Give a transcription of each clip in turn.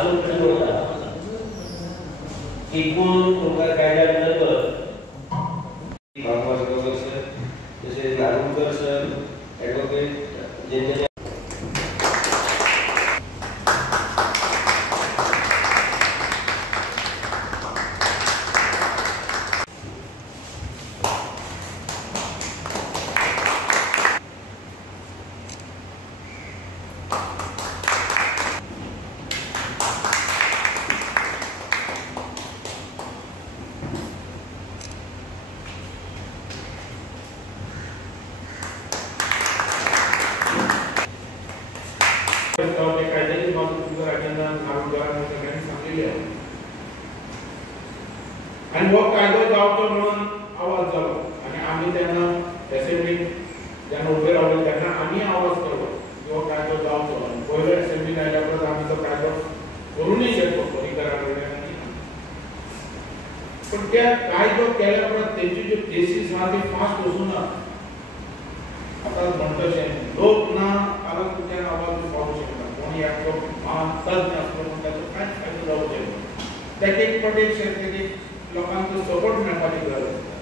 अजून कधी होता एकूण तुमच्या कायद्याअंतर्गत भगवान गौरव सर जसे नागपूरकर सर ॲडव्होकेट ज्यांच्या कायद्याची बाजू तुमचा अजेंडा नागरिकांना सगळ्यांनी सांगितले आहे आणि वो कायदो जावचो म्हणून आवाज जालो आणि आम्ही त्यांना असेंब्लीत ज्यांना उभे राहिलो त्यांना आम्ही आवाज केलो की वो कायदो जावचो आणि पहिले असेंब्लीत आयल्या परत आम्ही तो कायदो करूनही शकतो परिकराकडे पण त्या कायदो केल्या परत त्यांची जो केसेस हा ते फास्ट वचून आता म्हणतोशे लोक ना आला तुझ्या आवाज पाहू शकतात कोणी याचो तज्ञ असलो पण त्याचं कांयच फायदो जावचो ना त्याक एक प्रोटेक्शन तेजी लोकांचो सपोर्ट मेळपाची गरज आसता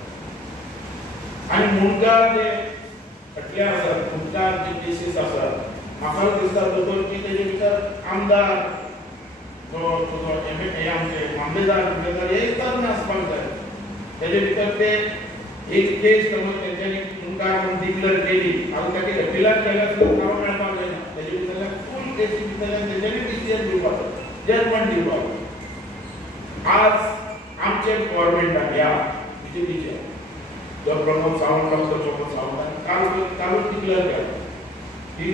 आनी मुंडकार जे फाटले आसात मुंडकार जे केसीस आसात म्हाका दिसता दोतोर की तेजे भितर आमदार जो हे आमचे मामलेदार हे तज्ञ आसपाक जाय तेजे भितर ते एक केस समज तेंच्यांनी मुंडकार म्हणून डिक्लेअर केली आनी ताका अपिलात केल्या सुद्दां नांव मेळपाक जायना तेजे भितरल्यान फूल केसी भितरल्यान तेंच्यांनी डिसिजन दिवपाक जाय जजमेंट दिवपाक जाय आज आमचे गव्हर्नमेंटान ह्या बीजेपीचे जो प्रमोद सावंत डॉक्टर प्रमोद सावंतान कालूच डिक्लेअर केला की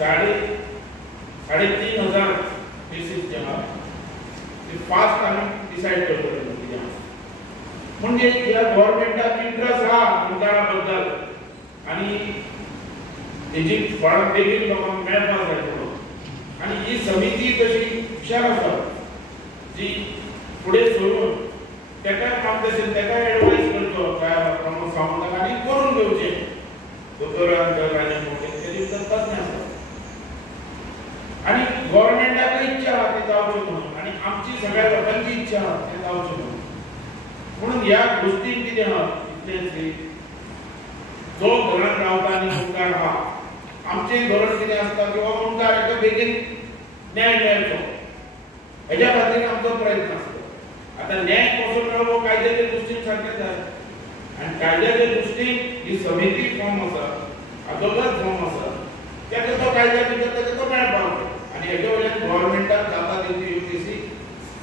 3,500 केसीस जे आहा ते फास्ट आमी डिसायड करतले म्हणजे ह्या गव्हर्नमेंटाक इंटरेस्ट हा मुंडकारा बद्दल आणि तेजी फळ बेगीन लोकांक मेळपाक जाय म्हणून आणि ही समिती तशी हुशार आसा जी फुडें सरून तेका काम तशें तेका एडवायस करचो प्रमोद सावंताक आनी करून घेवचें दोतोरान राजे मोटे तेजे भितर तज्ञ आसा आनी गव्हर्नमेंटाक इच्छा आहा ते जावचें म्हणून आनी आमची सगळ्या लोकांची इच्छा आहा ते जावचें म्हणून म्हणून ह्या गोष्टीन कितें आहा इतलेंच जो घरांत रावता आनी मुंडकार आहा आमचें धोरण कितें आसता की हो मुंडकार हाका बेगीन न्याय मेळचो हेज्या खातीर आमचो प्रयत्न आसता आतां न्याय कसो मेळप हो कायद्याच्या दृश्टीन सारकें जाय आनी कायद्याच्या दृश्टीन ही समिती फॉर्म आसा अदोगत फॉर्म आसा तेका तो कायद्या भितर तेका तो मेळपाक जाय आनी हेजे वयल्यान गव्हर्नमेंटाक जाता तितली ह्यो केसी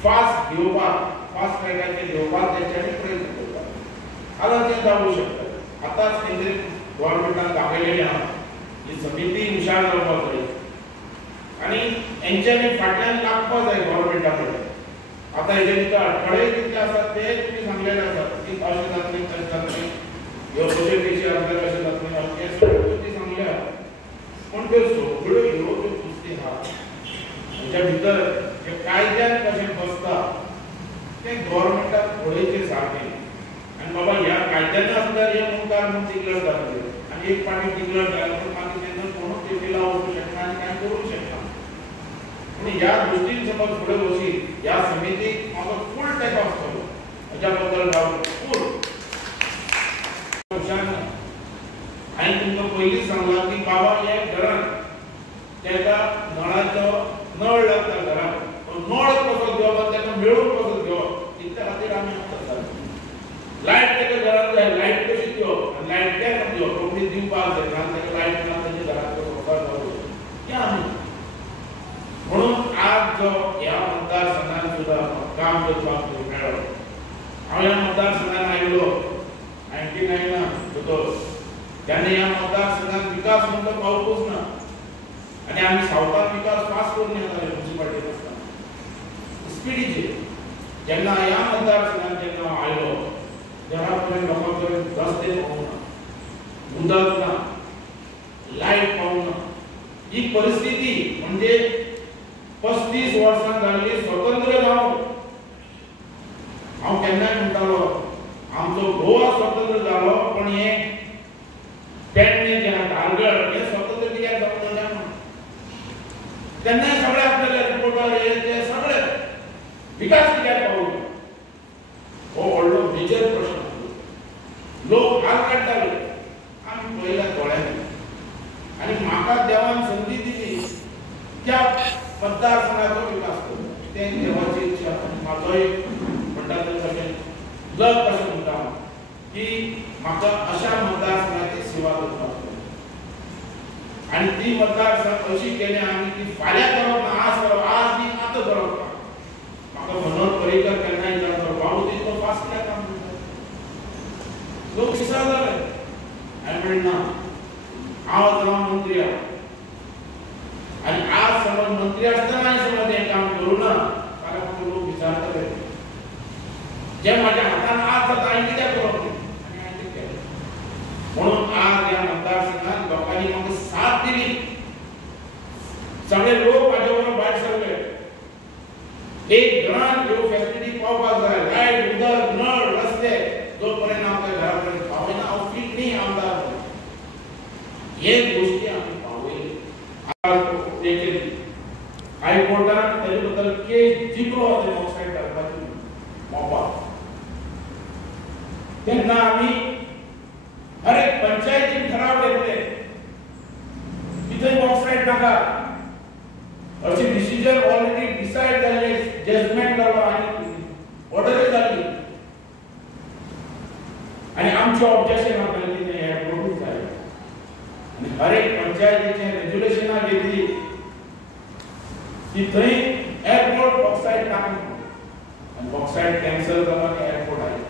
फास्ट घेवपाक फास्ट ट्रॅकाचेर घेवपाक तेंच्यांनी प्रयत्न करपाक आतां तें जावूं शकता आतांच केंद्रीय गव्हर्नमेंटान दाखयलेलें आहा ही समिती हुशार जावपाक जाय आनी हेंच्यांनी फाटल्यान लागपाक जाय गव्हर्नमेंटा कडेन आतां हेजे भितर अडखळे कितें आसात ते तुमी सांगलेले आसात की अशें जातलें तशें जातलें ह्यो कशे केसी आमकां कशें जातलें हे सगळ्यो गोश्टी सांगल्या पूण त्यो सगळ्यो ह्यो ज्यो गोश्टी आहा हेच्या भितर हे कायद्यान कशें बसता ते गव्हर्नमेंटाक पळोवचें सारकें आनी बाबा ह्या कायद्यान आसल्यार हे मुंडकार म्हणून डिक्लेअर जातले आनी एक फावटी डिक्लेअर जालें पूण मागीर तेन्ना कोणूच तेजेला वचूंक शकना आनी कांय करूंक शकना पूण ह्या दृश्टीन समज फुडें वचीत ह्या समितीक म्हाका फूल तेंको आसतलो हेच्या बद्दल फूल हांवें तुमकां पयलींच सांगलां की बाबा हे घरांत तेका नळाचो नळ लागता घरांत नळ कसो घेवप तेका मेळून कसो घेवप इतल्या खातीर आमी आसता लायट तेका घरांत जाय लायट कशी दिवप आनी लायट केन्ना दिवप रोखडी दिवपाक जाय कारण तेका लायट ना तेजे घरांत कसो वचपाक जावो तें आमी म्हणून आज जो ह्या मतदारसंघान सुद्दां काम करपाक मेळ्ळो हांव ह्या मतदारसंघान आयिल्लो 99 दोतोर तेन्ना ह्या मतदारसंघात विकास म्हणटा पावूंकच ना आनी आमी सावथाक विकास फास्ट करून येताले म्युनिसिपालिटीन आसतना स्पिडीचेर जेन्ना ह्या मतदारसंघात जेन्ना हांव आयलो घरा पर्यंत लोकां पर्यंत रस्ते पावूंक ना उदक ना लायट पावूंक ना ही परिस्थिती म्हणजे 35 वर्सां जाल्ली स्वतंत्र जावन हांव केन्नाय म्हणटालो आमचो गोवा स्वतंत्र जालो पण हे पेडणे जे धारगळ हे स्वतंत्र कित्याक जावंक ना तेन्नाय सगळे आपल्याला रिपोर्टर हे ते विकास कित्याक पावलो हो व्हडलो मेजर प्रश्न लोक हाल काडटाले आमी पळयला दोळ्यांनी आनी म्हाका देवान संदी दिली त्या मतदारसंघाचो विकास करप ते देवाची इच्छा म्हाजो एक म्हणटा तशें लग कशें म्हणटा की म्हाका अशा मतदारसंघाची सेवा करपाक आणि ती मतदारसंघ अशी केली आमी की फाल्यां करप ना आज न्ही आतां करप म्हाका मनोहर पर्रीकर केन्नाय विचारता बाबू तितलो फास्ट कित्याक काम करता लोक विचार जाले हांवें म्हणलें ना हांव जावन मंत्री आनी आज समज मंत्री आसतना समज हें काम करूं ना जाल्यार म्हाका लोक विचारतले जे म्हाज्या हातान आज जाता हांवें कित्याक करप आनी हांवें तें केलें म्हणून आज ह्या मतदारसंघात लोकांनी म्हाका साथ दिली सगळे लोक म्हाजे बरोबर भायर सरले एक घरांत ह्यो फॅसिलिटी पावपाक जाय लायट उदक नळ रस्ते जो पर्यंत आमच्या घरा पर्यंत पावयना हांव फीट न्ही आमदार हे गोष्टी आमी पावयले हायकोर्टान तेजे बद्दल केस जिखलो ते ऑक्सायड घालपाची मोपाक तेन्ना आमी हर एक पंचायतीन ठराव घेतले की थंय ऑक्सायड नाका अशें डिसिजन ऑलरेडी डिसायड जाल्ले जजमेंट जालो आनी ऑर्डर जाल्ली आनी आमचें ऑब्जेक्शन आपल्याला कितें एयरपोर्टूच जाय आनी हर एक पंचायतीचें रेजुलेशनां घेतली की थंय एयरपोर्ट ऑक्सायड नाका आनी ऑक्सायड कॅन्सल जावन एयरपोर्ट आयलें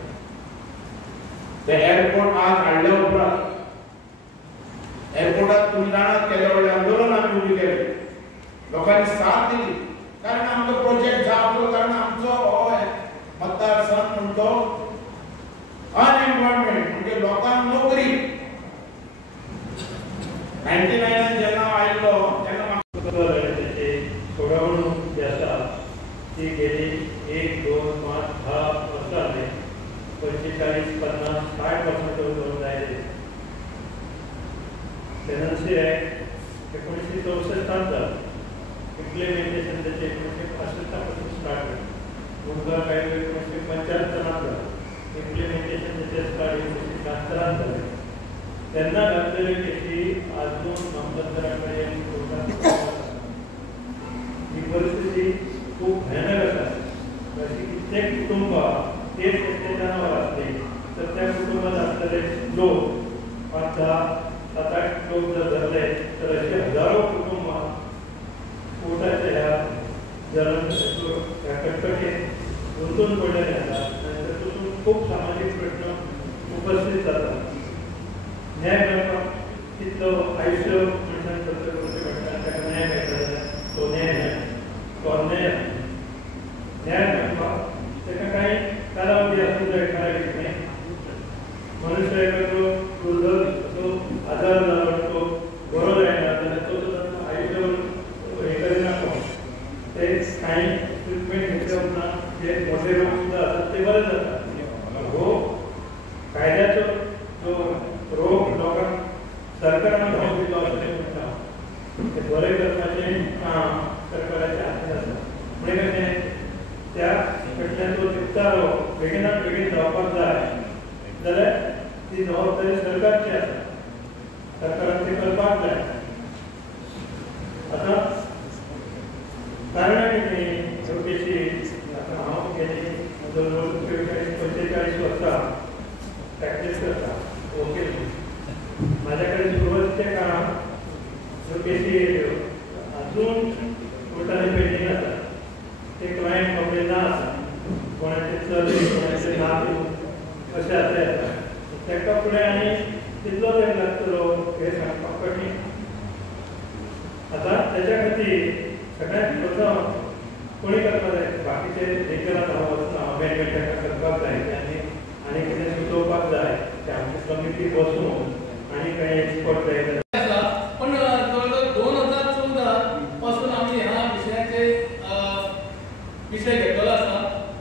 ते एयरपोर्ट आज हाडल्या उपरांत एयरपोर्टात तुम्ही जाणात केले व्हडलें आंदोलन आमी उबी केलें लोकांनी साथ दिली कारण आमचो प्रोजेक्ट जावलो कारण आमचो हो मतदारसंघ म्हणतो अनएम्प्लॉयमेंट म्हणजे लोकांक नोकरी 99 जेन्ना आयिल्लो तेन्ना त्याचे सोडवणूक जी आसा ती गेली 1, 2, 5, 10 वर्सां जाली 45, 50, 60% वरून जायले टेनन्सी ॲक्ट 1964 जालो इम्प्लिमेंटेशन त्याचे 1965 पासून स्टार्ट जालें मुंबई कायदो 1975 जालो इम्प्लिमेंटेशन त्याचे स्टार्ट 1977 जालें तेन्ना घातलेल्यो केसी आजून मामलतदारा कडेन कोर्टांत ही परिस्थिती खूब भयानक आसा अशी कित्येक कुटुंबां तेच ते जनावर असले तर त्या कुटुंबात असलेले लोक 5, 10, 7-8 लोक जर धरले तर असे हजारो कुटुंबां कोर्टाच्या ह्या कटकटीत गुंतून पडलेले आसात आनी तातूंत खूब सामाजीक प्रश्न उपस्थित जातात न्याय मेळपाक तितलो आयुश्य मनशान खर्च करचें पडटा ताका न्याय मेळटा जाल्यार तो न्याय मेळना तो अन्याय न्याय मेळपाक ताका कांय कालावधी आसूंक जाय ठरावीक मनुष्य एखादो दुर्दैव तो आजार जालो तो बरो जायना जाल्यार तो सुद्दां आयुश्यभर हें करिना कोण ते कांय ट्रिटमेंट घेतले उपरांत जे मोठे रोग सुद्दां आसात ते बरे जातात हो कायद्याचो जो रोग लोकांक सरकारान भाव दिलो अशें म्हणटा ते बरें करपाचें काम सरकाराच्या हातांत आसा म्हणजे कशें त्या कडल्यान तो निपटारो बेगिनात बेगीन जावपाक जाय जाल्यार ती जबाबदारी सरकारची आसा सरकारान ती करपाक जाय आतां कारणां कितें ह्यो केसी हांव गेली जवळ 45 वर्सां प्रॅक्टीस करता वकील माझ्या कडेन सुरवातीच्या काळात ह्यो केसी येयल्यो अजून कोर्टांनी पेंडींग आसा ते क्लायंट बाबडे ना आसा कोणाचे चली कोणाचे नातू अशें आसा येता ताका फुडें आनी कितलो टायम लागतलो हें सांगपाक कठीण आतां तेच्या खातीर सगळ्यांत प्रथम कोणी करपाक जाय बाकीचे लिगलांत हांव वचना अमेंडमेंट ताका करपाक जाय आनी कितें सुचोवपाक जाय ते आमची समिती बसून आनी कांय एक्सपर्ट जाय पण जवळजवळ 2014 पासून आम्ही ह्या विषय घेतलेलो आसा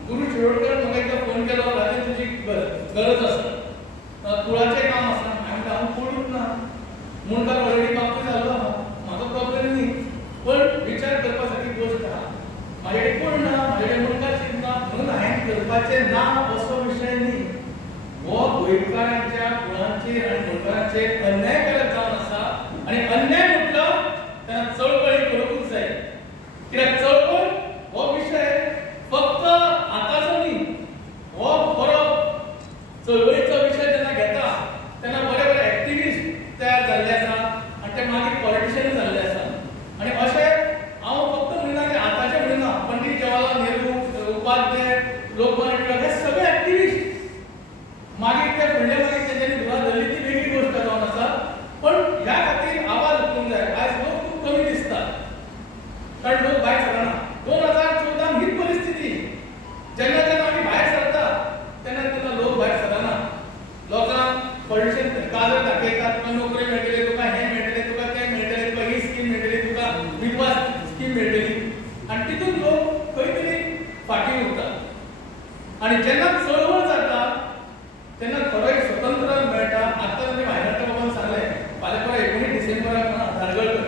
गुरू शिरोडकर म्हाका एकदा फोन केलो राती तुजी गरज आसा कुळाचें काम आसा हांवें कोणूच ना मुणकार ऑलरेडी बापूय जालो आहा म्हाका प्रॉब्लेम न्ही पण विचार करपा सारकी गोश्ट आहा म्हाजे कडेन कोण ना म्हाजे कडेन मुणकार शिकना लोकांचे नाव असो विषय न्ही, हो गोंयकारांच्या कुळांचेर आनी गोंयकारांचेर अन्याय केला जावन आसा आनी अन्याय म्हटलो तेन्ना चळवळी करूंकूच जाय. कित्याक चळवळ हो विशय फक्त आतांचो न्ही, हो बरो चळवळीचो विशय जेन्ना घेता तेन्ना बरे बरे एक्टिविस्ट तयार जाल्ले आसा आनी ते मागीर पॉलिटिशियन जाल्ले आसा. आनी अशें हांव फक्त म्हणना की आतांचे म्हणना, पंडीत जवाहरलाल नेहरू, उपाध्याय, लोकमान्य टिळक हे सगळे एक्टिविस्ट मागीर ते फुडले मागीर तेंच्यांनी धुरा धरली ती वेगळी गोष्ट जावन आसा. पण ह्या खातीर आवाज उठूंक जाय. आयज लोक खूब कमी दिसता कारण लोक भायर सरना. 2014 हीच परिस्थिती. जेन्ना जेन्ना आमी भायर सरता तेन्ना तेन्ना लोक भायर सरना. लोकांक पॉलिटिशियन काजळ दाखयतात, तुका नोकरी मेळटली, तुका हें मेळटलें, तुका तें मेळटलें, तुका ही स्कीम मेळटली, तुका विधवा स्कीम मेळटली आनी तितून लोक खंय तरी फाटीं उरतात. आनी जेन्ना चळवळ जाता तेन्ना खरो एक स्वतंत्र मेळटा. आतां म्हणजे भायनाट्य बाबान सांगलें फाल्यां परत 19 डिसेंबराक धारगळकर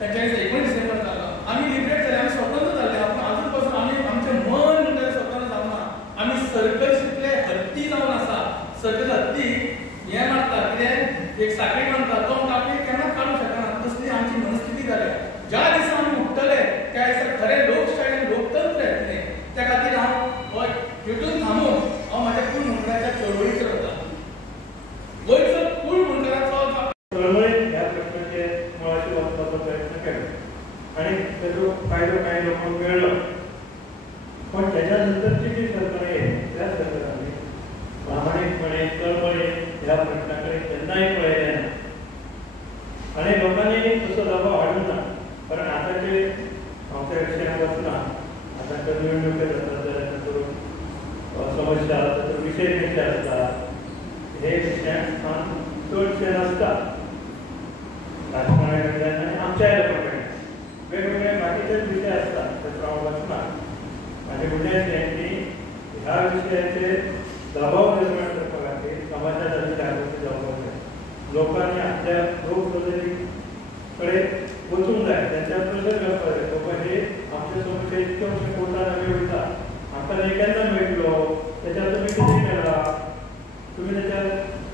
तेंच्यांनी 19 डिसेंबर जालो. आमी लिबरेट जाले, आमी स्वतंत्र जाले. आपूण आजून पासून आमी आमचें मन म्हणटा स्वतंत्र जावना. आमी सर्कसींतले हत्ती जावन आसा. सर्कस हत्ती हें मारता कितें एक साखळी मारता, तो आमी केन्ना काडूंक शकना. तसली आमची मनस्थिती जाल्या. ज्या दिसा आमी उठतले त्या दिसा खरें लोकशाय आनी लोकतंत्र येतलें. त्या खातीर हांव हितून थांबून हांव म्हाज्या कूळ मुंडकाच्या चळवळीचेर वता. गोंयचो कूळ मुंडकाराचो चळवळीत ह्या प्रश्नाचे मुळाशी वचपाचो प्रयत्न केलो आनी तेजो फायदो कांय लोकांक मेळ्ळो. पण तेच्या नंतरची जी सरकारां येयली त्या सरकारांनी प्रामाणीकपणे चळवळीत ह्या प्रश्ना कडेन केन्नाय पळयलें ना. आनी लोकांनी तसो दबाव हाडूंक ना. कारण आतांचे हांव त्या विशयाक वचना. आतांच्या निवडणुके जातात जाल्यार तातूंत समस्या तातूंत विशय खंयचे आसता हे विशयान चडशे नासता. राजकारण्या कडल्यान आनी आमच्याय लोकां कडेन वेगवेगळे बाकीचेच विशय आसता. ताचो हांव वचना. म्हाजें म्हणणें अशें की ह्या विशयाचेर दबाव निर्माण करपा खातीर समाजात आमी जागृती जावपाक जाय. लोकांनी आपल्या लोकप्रतिनिधी कडेन वचूंक जाय, तेंच्या प्रेशर करपाक जाय. बाबा हे आमचे समस्या इतके वर्ष कोर्टान आमी वयता, आमकां न्हय केन्ना मेळटलो, तेच्यार तुमी कितें केला, तुमी तेच्या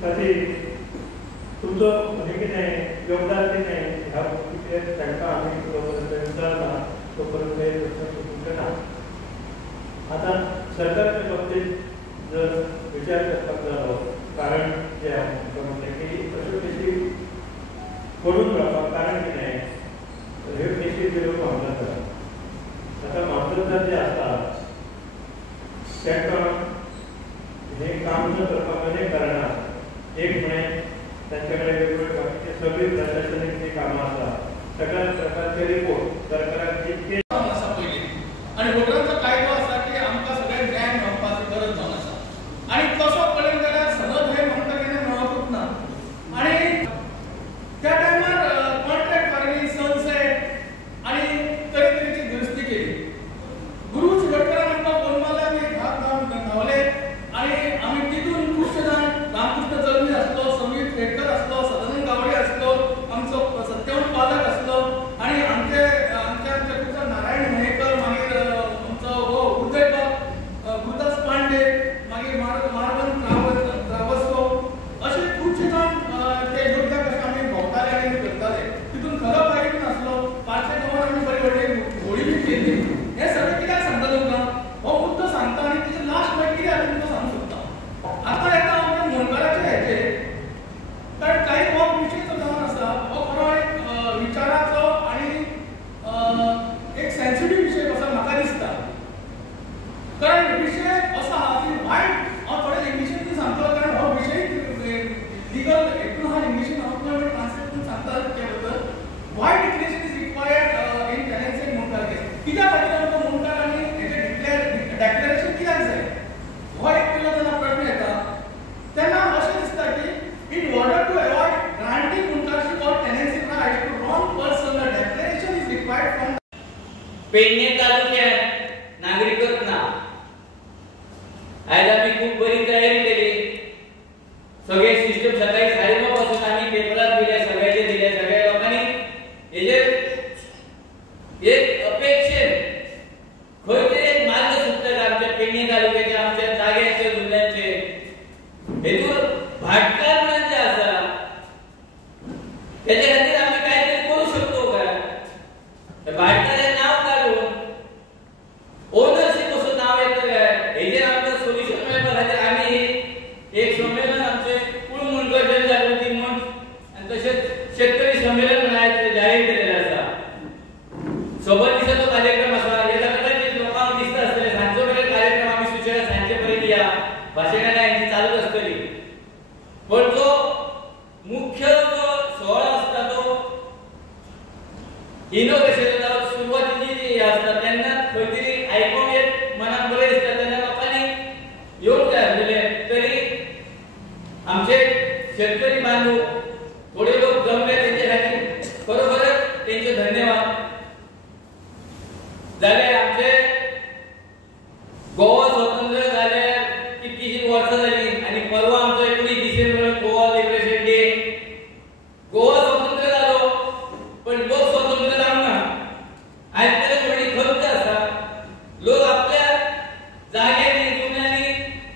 खातीर तुमचो हें कितें योगदान कितें ह्या विशयाचेर तांकां आमी जो पर्यंत विचारना तो पर्यंत हे प्रश्न सुटूंक ना. आतां सरकाराच्या बाबतींत जर विचार करपाक जालो, कारण जें हांव म्हणलें की अश्यो केसी पडून रावपाक कारण कितें, ह्यो केसी ज्यो मामलतदार आतां मामलतदार जे आसा तांकां हें काम न करपाक अनेक कारणां आसा. एक म्हळ्यार तांचे कडेन वेगवेगळे बाकीचे सगळीं प्रशासनीक जीं कामां आसा सगळ्या प्रकारचे रिपोर्ट सरकाराक जितके आसा पयलीं आनी वोटरांचो कायदो आसा की आमकां सगळें ज्ञान मेळपाची गरज जावन आसा. आनी तसो पळयत जाल्यार सनद हे म्हणटा कितें मेळपूच ना. आनी त्या टायमार कॉन्ट्रॅक्टरांनी सनसेट आनी तरेतरेची दुरुस्ती केली. गुरू शिरोडकरान आमकां फोन मारले, आमी धांवले आनी आमी तितून खुबशे जाण रामकृष्ण जल्मी आसलो, समीर खेडकर आसलो, सदानंद गावडे आसलो, आमचो सत्यवंत पालक आसलो आनी आमचे खूब जाण नारायण मयेकर, मागीर आमचो हो उदयबाब गुरुदास पांडे, मागीर मारवन त्रावस्को अशे खुबशे जाण ते योद्धा कशे आमी भोंवताले आनी करताले. तितून खरो फायदो नासलो. पांचशे गांवांत आमी बरी व्हडली होळी बी केल्ली. हें सगळें कित्याक सांगता तुमकां? हो मुद्दो सांगता आनी तेजे लास्ट मागीर कितें आसा तुमकां सांगूंक सोदता. आतां येता आमच्या मुंडकाराचे हेचेर, कारण कांय हो विशय जो जावन आसा हो खरो एक विचाराचो आनी एक सेन्सिटीव विशय कसो म्हाका दिसता. कारण विशय असो आहा की वायट हांव थोडे इंग्लिशींत सांगतलो कारण हो विशय लिगल हेतून आहा इंग्लिशीन हांव तुमकां ट्रान्सलेट करून सांगता ते बद्दल. Why the declaration is required in tenancy and mundkar case. कित्याक खातीर आमकां मुंडकार आनी हेचें डेक्लेरेशन कित्याक जाय हो एक पयलो जेन्ना प्रश्न येता तेन्ना अशें दिसता की in order to avoid granting mundkarship or tenancy rights to wrong person the declaration is required from Pedne तालुक्यात नागरिकच ना. आयज आमी खूब बरी तयारी केली. सगळे सिस्टम सकाळी 9:30 पासून आमी पेपरार दिले, सगळ्याचे दिले. सगळ्या लोकांनी हेजेर एक अपेक्षेन खंय तरी एक मार्ग सुचता. आमच्या पेडणे तालुक्याच्या आमच्या इनोव्हेशन जावं सुरुवातीची जी असतात त्यांना खंयतरी आयकूंक येत मनाक बरें दिसता तेन्ना लोकांनी येवंक जाय आसलेले तरी आमचे शेतकरी बांधव थोडे लोक जमले तेंचे खातीर खरोखरच तेंचे धन्यवाद जाल्यार आमचे गोवा स्वतंत्र जाल्यार कितकीशीं वर्सां जाली आनी परवा आमचो 19 डिसेंबर गोवा लिबरेशन डे गोवा स्वतंत्र जालो पण लोक स्वतंत्र जावंक ना आयज पर्यंत व्हडली खंत आसा लोक आपल्या जाग्यांनी जुन्यांनी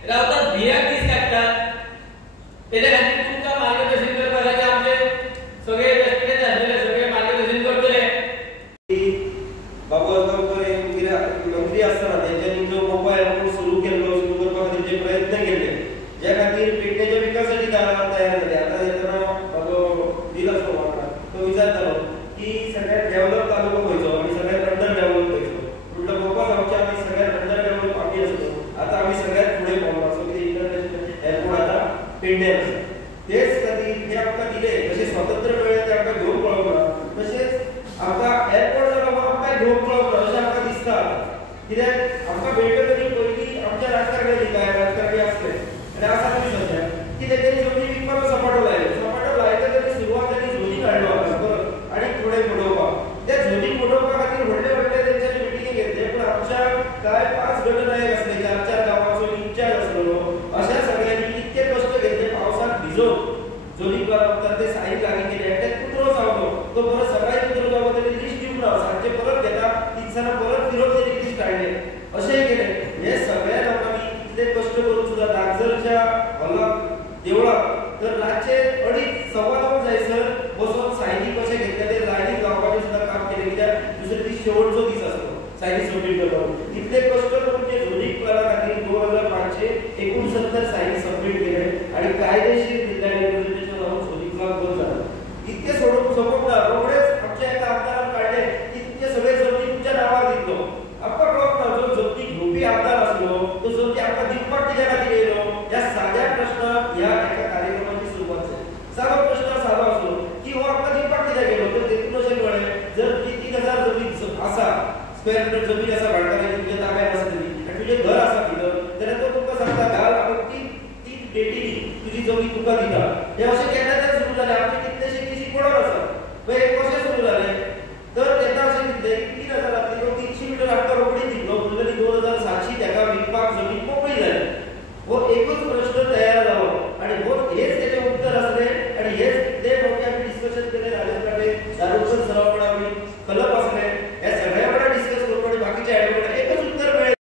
रावतात भियाक दीस काडटात तेच्या खातीर तुमकां मार्गदर्शन करपा खातीर आमचे सगळे व्यक्ती आसलेले सगळे मार्गदर्शन करतले बाबू मंत्री असताना त्यांच्यानी जो मोबाईल फोन सुरू करपा खातीर जे प्रयत्न केले ज्या खातीर पेडण्याच्या विकासाची दारां तयार जाली आता येताना म्हाजो दिल आसलो म्हाका तो विचारतालो की सगळ्यात डेव्हलप तालुको खंयचो आनी सगळ्यात अंडर डेव्हलप खंयचो म्हटलं बाबा आमच्या आमी सगळ्यात अंडर डेव्हलप आमी आसलो आता आमी सगळ्यात फुडें पावला सो कितें इंटरनॅशनल एअरपोर्ट आता पेडण्यार आसा तेच खातीर जे आमकां दिले जशें स्वातंत्र्य मेळ्ळें ते आमकां घेवंक पळोवंक ना तशेंच आमकां एअरपोर्ट जालो आमकां घेवंक पळोवंक ना अशें आमकां दिसता कित्याक आमकां मेळटा तरी पयलीं आमच्या राजकारण्यांनी काय राजकारणी आसले आनी आसा तुमी सध्या कित्याक तेणी जमनी विकपाचो सपाटो लायता तरी सुरवात तेणी झोनी काडलो परत आनी फुडें फुडोवपाक त्या झोनी फुडोवपा खातीर व्हडले व्हडले तेंच्यांनी मिटींगे घेतले पूण आमच्या काय 5 गटनायक आसले 4 गांवांचो इंचार्ज आसलो अशा सगळ्यांनी इतके कश्ट घेतले पावसाक भिजोवन झोनी करता ते सायन लागीं केले ते कुत्रो चावलो तो परत सकाळी कुत्रो चावलो तेणी लिस्ट दिवंक ना सांजचे परत घेता तिनसाना परत फिरोन तेणी लिस्ट काडले अशें केले हे सगळ्या लोकांनी इतले कश्ट करून सुद्दां लागसरच्या हॉलाक देवळाक तर रातचे 2:30 जायसर बसून सायनी कशें घेतले ते लायनीक लावपाचें सुद्दां काम केलें कित्याक दुसरे दीस शेवटचो दीस आसलो सायनी सबमीट करपाक इतले कश्ट करून जे झोनीक कला खातीर 2005 सायनी सबमीट केले आनी कायदेशीर दिल्ल्या रिप्रेझेंटेशन जावन झोनीक बंद जालो इतके सोडून सपोर्ट ना रोखडेच आमच्या एका आमदारान काडले की तुमचे सगळे जमनी तुमच्या नांवार दितलो आमकां कळप ना जो जमनी घेवपी आमदार आसलो तो जमनी आमकां दिवपाक कित्या खातीर येयलो ह्या साद्या प्रश्नाक ह्या एका कार्यक्रमाची सुरवात जाली सादो प्रश्न सादो आसलो की हो आमकां दिवपाक कित्याक येयलो तर देखून अशें कळ्ळें जर तुजी 3000 जमीन आसा स्क्वेअर फीट जमीन आसा भाटकाराची तुज्या ताब्यात आसतली आनी तुजें घर आसा भितर जाल्यार तो तुमकां सांगता घाल आमी ती डेटीनी तुजी जमीन तुका दिता हे अशें केन्ना तर सुरू जालें आमचे कितलेशे किशी पडोर आसा पळय हे कशें सुरू जालें तर तेन्ना अशें दिसलें की 3000 तो 300 मिटर आमकां रोखडी दितलो म्हणटरी 2700 तेका